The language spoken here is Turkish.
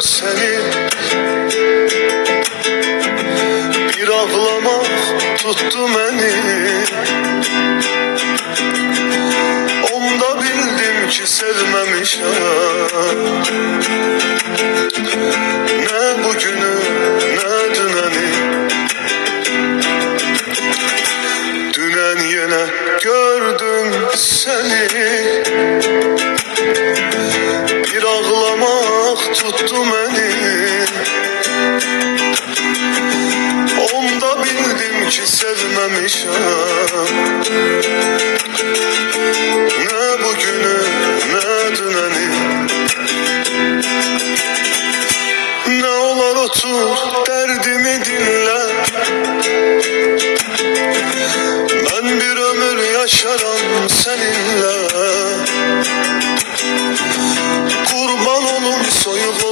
seni. Bir ağlamak tuttu beni. Onda bildim ki sevmemişim. Ne bugünü ne düneni. Dünen yine gördüm seni. Bir ağlamak tuttu beni. Onda bildim ki sevmemişim. Ne bugünü ne düneni. Ne olar otur derdimi dinle. Ben bir ömür yaşarım seninle. Kurban olum soyup